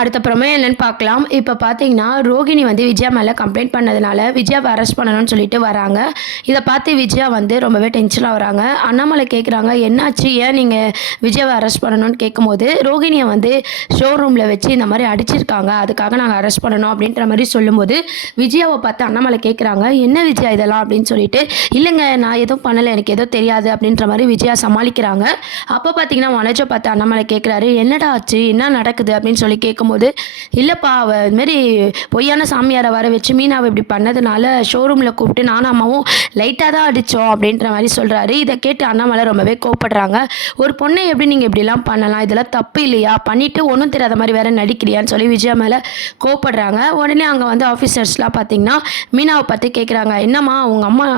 அடுத்தப்புறமே என்னன்னு பார்க்கலாம். இப்ப பார்த்தீங்கன்னா, ரோகிணி வந்து விஜயா மேல கம்ப்ளைண்ட் பண்ணதுனால, விஜயாவ அரெஸ்ட் பண்ணணும்னு சொல்லிட்டு வராங்க. இத பார்த்து விஜயா வந்து ரொம்பவே டென்ஷன் ஆவுறாங்க. அண்ணாமலை கேட்குறாங்க, "என்னாச்சு? ஏன் நீங்க விஜயாவ அரெஸ்ட் பண்ணணும்னு?" கேட்கும்போது, ரோகிணிய வந்து ஷோரூம்ல வச்சு இந்த மாரி அடிச்சிருக்காங்க. அதுக்காக நாங்க அரெஸ்ட் பண்ணணும் அப்படின்ற மாரி சொல்லும்போது, விஜயாவ பார்த்து அண்ணாமலை கேட்குறாங்க, "என்ன விஜயா இதெல்லாம்?" அப்படின்னு சொல்லிட்டு, "இல்லங்க நான் எதுவும் பண்ணல. எனக்கு எதுவும் தெரியாது." அப்படின்ற மாரி விஜயா சமாளிக்கிறாங்க. அப்ப பார்த்தீங்கன்னா, மனோஜ பார்த்து அண்ணாமலை கேட்குறாரு, "என்னடா ஆச்சு? என்ன நடக்குது?" அப்படின்னு சொல்லி கேட்கும்போது, இல்லப்பா அவ இது மாரி பொய்யான சாமியாரை வர வச்சு மீனாவை இப்படி பண்ணதுனால ஷோரூமில் கூப்பிட்டு நானும் அம்மாவும் லைட்டாக தான் அடித்தோம் அப்படின்ற மாதிரி சொல்கிறாரு. இதை கேட்டு அண்ணாமலை ரொம்பவே கோவப்படுறாங்க. ஒரு பொண்ணை எப்படி நீங்கள் இப்படிலாம் பண்ணலாம்? இதெல்லாம் தப்பு இல்லையா? பண்ணிவிட்டு ஒன்றும் தெரியாத மாதிரி வேற நடிக்கிறியான்னு சொல்லி விஜயா மேலே கோவப்படுறாங்க. உடனே அங்கே வந்து ஆஃபீஸர்ஸ்லாம் பார்த்தீங்கன்னா மீனாவை பார்த்து கேட்குறாங்க, என்னம்மா உங்கள் அம்மா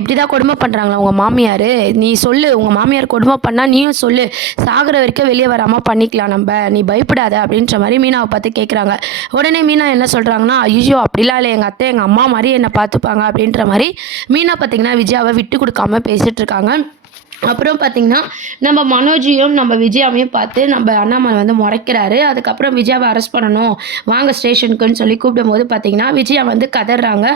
இப்படி தான் கொடுமை பண்ணுறாங்களா உங்கள் மாமியார்? நீ சொல்லு, உங்கள் மாமியார் கொடுமை பண்ணால் நீயும் சொல்லு, சாகிற வரைக்கும் வெளியே வராமல் பண்ணிக்கலாம் நம்ம, நீ பயப்படாத அப்படின்ற மாதிரி மீனாவை பார்த்து கேட்குறாங்க. உடனே மீனா என்ன சொல்கிறாங்கன்னா, ஐயோ அப்படிலாம் இல்லை, எங்கள் அத்தை எங்கள் அம்மா மாதிரி என்னை பார்த்துப்பாங்க அப்படின்ற மாதிரி மீனா பார்த்திங்கன்னா விஜயாவை விட்டு கொடுக்காம பேசிகிட்டு இருக்காங்க. அப்புறம் பார்த்திங்கன்னா நம்ம மனோஜையும் நம்ம விஜயாவையும் பார்த்து நம்ம அண்ணாமலை வந்து முறைக்கிறாரு. அதுக்கப்புறம் விஜயாவை அரெஸ்ட் பண்ணணும் வாங்க ஸ்டேஷனுக்குன்னு சொல்லி கூப்பிடும்போது பார்த்திங்கன்னா விஜயா வந்து கதறாங்க,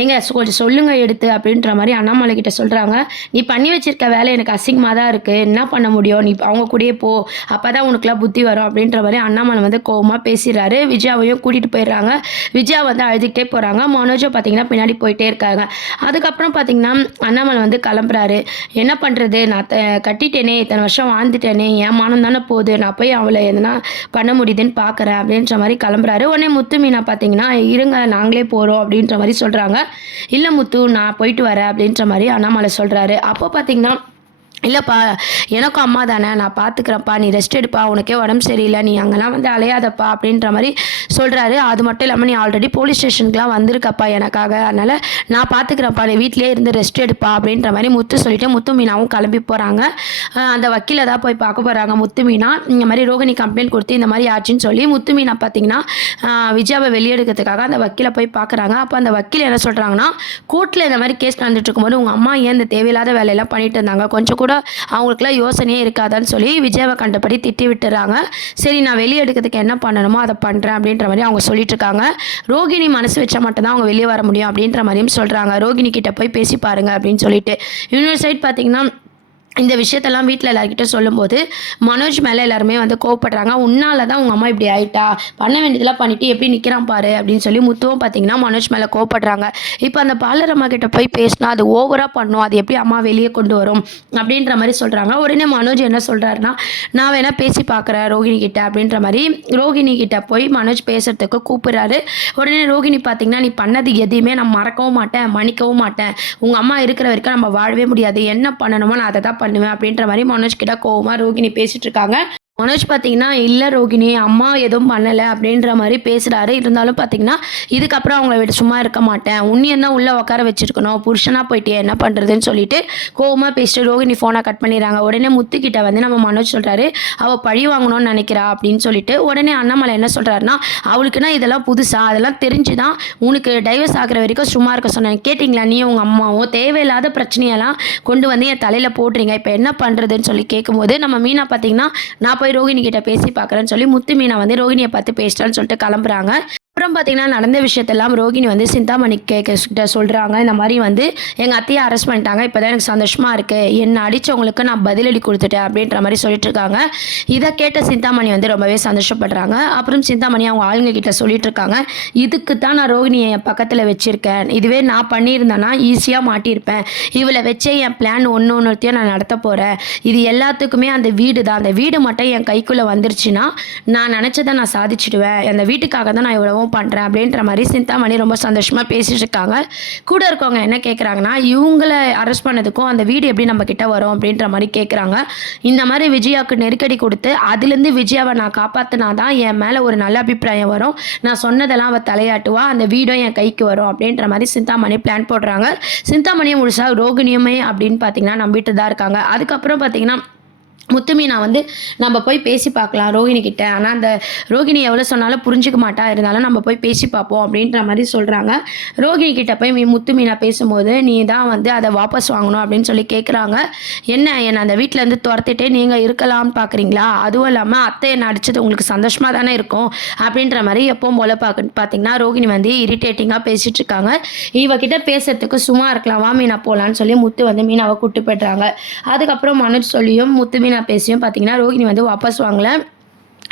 ஏங்க கொஞ்சம் சொல்லுங்கள் எடுத்து அப்படின்ற மாதிரி அண்ணாமலை கிட்ட சொல்கிறாங்க. நீ பண்ணி வச்சிருக்க வேலை எனக்கு அசிங்கமாக தான் இருக்குது, என்ன பண்ண முடியும், நீ அவங்க கூடயே போ, அப்போ தான் உனக்குலாம் புத்தி வரும் அப்படின்ற மாதிரி அண்ணாமலை வந்து கோவமாக பேசிடுறாரு. விஜயாவையும் கூட்டிகிட்டு போயிடுறாங்க. விஜயா வந்து அழுதுகிட்டே போகிறாங்க. மனோஜை பார்த்திங்கன்னா பின்னாடி போயிட்டே இருக்காங்க. அதுக்கப்புறம் பார்த்திங்கன்னா அண்ணாமலை வந்து கிளம்புறாரு. என்ன பண்ணுறது, நான் கட்டிட்டேனே, இத்தனை வருஷம் வாழ்ந்துட்டேனே, என் மானம் தானே போகுது, நான் போய் அவளை எதனா பண்ண முடியுதுன்னு பார்க்குறேன் அப்படின்ற மாதிரி கிளம்புறாரு. உடனே முத்து மீனா பார்த்தீங்கன்னா, இருங்க நாங்களே போகிறோம் அப்படின்ற மாதிரி சொல்கிறாங்க. இல்லை முத்து நான் போயிட்டு வரேன் அப்படின்ற மாதிரி அண்ணாமலை சொல்கிறாரு. அப்போ பார்த்தீங்கன்னா, இல்லைப்பா எனக்கும் அம்மா தானே, நான் பார்த்துக்கிறேன்ப்பா, நீ ரெஸ்ட் எடுப்பா, உனக்கே உடம்பு சரியில்லை, நீ அங்கெல்லாம் வந்து அலையாதப்பா அப்படின்ற மாதிரி சொல்கிறாரு. அது மட்டும் இல்லாமல் நீ ஆல்ரெடி போலீஸ் ஸ்டேஷனுக்குலாம் வந்திருக்கப்பா எனக்காக, அதனால் நான் பார்த்துக்கிறேன்ப்பா, நீ வீட்டிலே இருந்து ரெஸ்ட் எடுப்பா அப்படின்ற மாதிரி முத்து சொல்லிவிட்டு முத்து மீனாவும் கிளம்பி போகிறாங்க. அந்த வக்கீலை தான் போய் பார்க்க போகிறாங்க. முத்து மீனா இந்த மாதிரி ரோகிணி கம்ப்ளைண்ட் கொடுத்து இந்த மாதிரி ஆச்சுன்னு சொல்லி முத்து மீனா பார்த்தீங்கன்னா விஜயாவை வெளியெடுக்கிறதுக்காக அந்த வக்கீலை போய் பார்க்குறாங்க. அப்போ அந்த வக்கீல் என்ன சொல்கிறாங்கன்னா, கோர்ட்டில் இந்த மாதிரி கேஸ் நடந்துட்டு இருக்கும்போது உங்கள் அம்மா ஏன் இந்த தேவையில்லாத வேலையெல்லாம் பண்ணிட்டு இருந்தாங்க, கொஞ்சம் கூட அவங்களுக்குலாம் யோசனையே இருக்காதான்னு சொல்லி விஜயாவை கண்டபடி திட்டி விட்டுறாங்க. சரி நான் வெளியே எடுக்கிறதுக்கு என்ன பண்ணணுமோ அதை பண்ணுறேன் அப்படின்ற மாதிரி அவங்க சொல்லிட்டு இருக்காங்க. ரோகிணி மனசு வச்சா மட்டும்தான் அவங்க வெளியே வர முடியும் அப்படின்ற மாதிரியும் சொல்கிறாங்க. ரோகிணி கிட்ட போய் பேசி பாருங்க அப்படின்னு சொல்லிட்டு. இன்னொரு சைட் பார்த்தீங்கன்னா இந்த விஷயத்தெல்லாம் வீட்டில் எல்லாருக்கிட்ட சொல்லும்போது மனோஜ் மேலே எல்லாருமே வந்து கோவப்படுறாங்க. உன்னால தான் உங்கள் அம்மா இப்படி ஆயிட்டா, பண்ண வேண்டியதெல்லாம் பண்ணிவிட்டு எப்படி நிற்கிறான் பாரு அப்படின்னு சொல்லி முத்துவும் பார்த்தீங்கன்னா மனோஜ் மேலே கோவப்படுறாங்க. இப்போ அந்த பார்லர் அம்மா கிட்ட போய் பேசினா அது ஓவராக பண்ணும், அது எப்படி அம்மா வெளியே கொண்டு வரும் அப்படின்ற மாதிரி சொல்கிறாங்க. உடனே மனோஜ் என்ன சொல்கிறாருன்னா, நான் வேணால் பேசி பார்க்குறேன் ரோகிணி கிட்ட அப்படின்ற மாதிரி ரோகிணி கிட்ட போய் மனோஜ் பேசுறதுக்கு கூப்பிட்றாரு. உடனே ரோகிணி பார்த்தீங்கன்னா, நீ பண்ணது எதையுமே நான் மறக்கவும் மாட்டேன், மன்னிக்கவும் மாட்டேன், உங்கள் அம்மா இருக்கிற வரைக்கும் நம்ம வாழவே முடியாது, என்ன பண்ணணுமோ நான் அதை தான் பண்ணுவேன் அப்படின்ற மாதிரி மனோஜ் கிட்ட கோவமா ரோகிணி பேசிட்டு இருக்காங்க. மனோஜ் பார்த்தீங்கன்னா, இல்லை ரோகிணி அம்மா எதுவும் பண்ணலை அப்படின்ற மாதிரி பேசுகிறாரு. இருந்தாலும் பார்த்தீங்கன்னா, இதுக்கப்புறம் அவங்கள விட்டு சும்மா இருக்க மாட்டேன், உன்னையும் தான் உள்ளே உட்கார வச்சிருக்கணும், புருஷனாக போயிட்டு என்ன பண்ணுறதுன்னு சொல்லிட்டு கோவமாக பேசிட்டு ரோகிணி ஃபோனை கட் பண்ணிடுறாங்க. உடனே முத்துக்கிட்ட வந்து நம்ம மனோஜ் சொல்கிறாரு, அவள் பழி வாங்கணும்னு நினைக்கிறா அப்படின்னு சொல்லிட்டு. உடனே அண்ணாமலை என்ன சொல்கிறாருன்னா, அவளுக்குன்னா இதெல்லாம் புதுசா, அதெல்லாம் தெரிஞ்சு தான் உனக்கு டைவர்ஸ் ஆகிற வரைக்கும் சும்மா இருக்க சொன்னேன், கேட்டிங்களா நீ உங்கள் அம்மாவும் தேவையில்லாத பிரச்சனையெல்லாம் கொண்டு வந்து என் தலையில் போடுறீங்க, இப்போ என்ன பண்ணுறதுன்னு சொல்லி கேட்கும்போது நம்ம மீனா பார்த்தீங்கன்னா, நான் போய் ரோகிணி கிட்ட பேசி பார்க்குறேன்னு சொல்லி முத்து மீனா வந்து ரோகிணியை பார்த்து பேசிட்டான்னு சொல்லிட்டு கிளம்புறாங்க. அப்புறம் பார்த்தீங்கன்னா நடந்த விஷயத்தெல்லாம் ரோகிணி வந்து சிந்தாமணி கிட்ட சொல்கிறாங்க. இந்த மாதிரி வந்து எங்கள் அத்தையை அரெஸ்ட் பண்ணிட்டாங்க, இப்போ தான் எனக்கு சந்தோஷமாக இருக்குது, என்னை அடித்தவங்களுக்கு நான் பதிலடி கொடுத்துட்டேன் அப்படின்ற மாதிரி சொல்லிட்டு இருக்காங்க. இதை கேட்ட சிந்தாமணி வந்து ரொம்பவே சந்தோஷப்படுறாங்க. அப்புறம் சிந்தாமணி அவங்க ஆளுங்க கிட்ட சொல்லிட்டு இருக்காங்க, இதுக்கு தான் நான் ரோகிணியை என் பக்கத்தில் வச்சுருக்கேன், இதுவே நான் பண்ணியிருந்தேன்னா ஈஸியாக மாட்டியிருப்பேன், இவளை வச்சே என் பிளான் ஒன்றுத்தையும் நான் நடத்த போகிறேன், இது எல்லாத்துக்குமே அந்த வீடு தான், அந்த வீடு மட்டும் என் கைக்குள்ளே வந்துருச்சுன்னா நான் நினச்சதை நான் சாதிச்சிடுவேன், அந்த வீட்டுக்காக தான் நான் இவ்வளவும் பண்ணுறேன் அப்படின்ற மாதிரி சிந்தாமணி ரொம்ப சந்தோஷமாக பேசிட்டு இருக்காங்க. கூட இருக்கவங்க என்ன கேட்குறாங்கன்னா, இவங்களை அரெஸ்ட் பண்ணதுக்கும் அந்த வீடு எப்படி நம்ம கிட்ட வரும் அப்படின்ற மாதிரி கேட்குறாங்க. இந்த மாதிரி விஜயாவுக்கு நெருக்கடி கொடுத்து அதுலேருந்து விஜயாவை நான் காப்பாற்றினாதான் என் மேலே ஒரு நல்ல அபிப்பிராயம் வரும், நான் சொன்னதெல்லாம் அவள் தலையாட்டுவா, அந்த வீடும் என் கைக்கு வரும் அப்படின்ற மாதிரி சிந்தாமணி பிளான் போடுறாங்க. சிந்தாமணியும் முழுசாக ரோகிணியுமே அப்படின்னு பார்த்தீங்கன்னா நம்பிட்டு தான் இருக்காங்க. அதுக்கப்புறம் பார்த்தீங்கன்னா முத்து மீனா வந்து நம்ம போய் பேசி பார்க்கலாம் ரோகிணி கிட்ட. ஆனால் அந்த ரோகிணி எவ்வளோ சொன்னாலும் புரிஞ்சுக்க மாட்டா, இருந்தாலும் நம்ம போய் பேசி பார்ப்போம் அப்படின்ற மாதிரி சொல்கிறாங்க. ரோகிணி கிட்ட போய் முத்து மீனா பேசும்போது நீ தான் வந்து அதை வாபஸ் வாங்கணும் அப்படின்னு சொல்லி கேட்குறாங்க. என்னை அந்த வீட்டிலேருந்து துரத்திட்டே நீங்கள் இருக்கலாம்னு பார்க்குறீங்களா? அதுவும் இல்லாமல் அத்தை என்னை அடிச்சது உங்களுக்கு சந்தோஷமாக தானே இருக்கும் அப்படின்ற மாதிரி எப்பவும் போல் பார்த்தீங்கன்னா ரோகிணி வந்து இரிட்டேட்டிங்காக பேசிகிட்டு இருக்காங்க. இவகிட்ட பேசுறதுக்கு சும்மா இருக்கலாம், வா மீனா போகலான்னு சொல்லி முத்து வந்து மீனாவை கூப்பிட்டு போய்ட்றாங்க. அதுக்கப்புறம் மனோஜ் சொல்லியும் முத்து மீனா பேசியும் பார்த்தீங்கன்னா ரோகிணி வந்து வாபஸ் வாங்கல.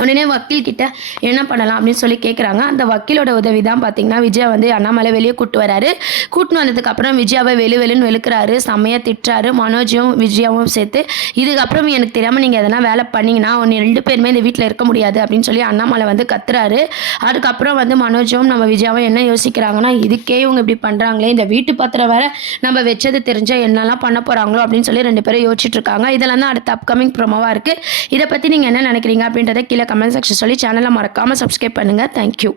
உடனே வக்கீல் கிட்ட என்ன பண்ணலாம் அப்படின்னு சொல்லி கேட்குறாங்க. அந்த வக்கீலோட உதவி தான் பார்த்தீங்கன்னா விஜயா வந்து அண்ணாமலை வெளியே கூட்டு வராரு. கூட்டின்னு வந்ததுக்கப்புறம் விஜயாவை வெளுன்னு வெளுக்கிறாரு, செம்மையாக திட்டுறாரு. மனோஜும் விஜயாவும் சேர்த்து இதுக்கப்புறம் எனக்கு தெரியாமல் நீங்கள் எதனா வேலை பண்ணிங்கன்னா ஒன்று 2 பேருமே இந்த வீட்டில் இருக்க முடியாது அப்படின்னு சொல்லி அண்ணாமலை வந்து கத்துறாரு. அதுக்கப்புறம் வந்து மனோஜும் நம்ம விஜயாவும் என்ன யோசிக்கிறாங்கன்னா, இதுக்கே இவங்க இப்படி பண்ணுறாங்களே, இந்த வீட்டு பத்திரம் வேற நம்ம வச்சது தெரிஞ்சால் என்னெல்லாம் பண்ண போகிறாங்களோ அப்படின்னு சொல்லி 2 பேரும் யோசிச்சுட்டு இருக்காங்க. இதெல்லாம் தான் அடுத்த அப்கமிங் ப்ரோமோவாக இருக்குது. இதை பற்றி நீங்கள் என்ன நினைக்கிறீங்க அப்படின்றத கீழே கமெண்ட் செக்ஷன் சொல்லி சேனலை மறக்காமல் சப்ஸ்கிரைப் பண்ணுங்கள். தேங்க்யூ.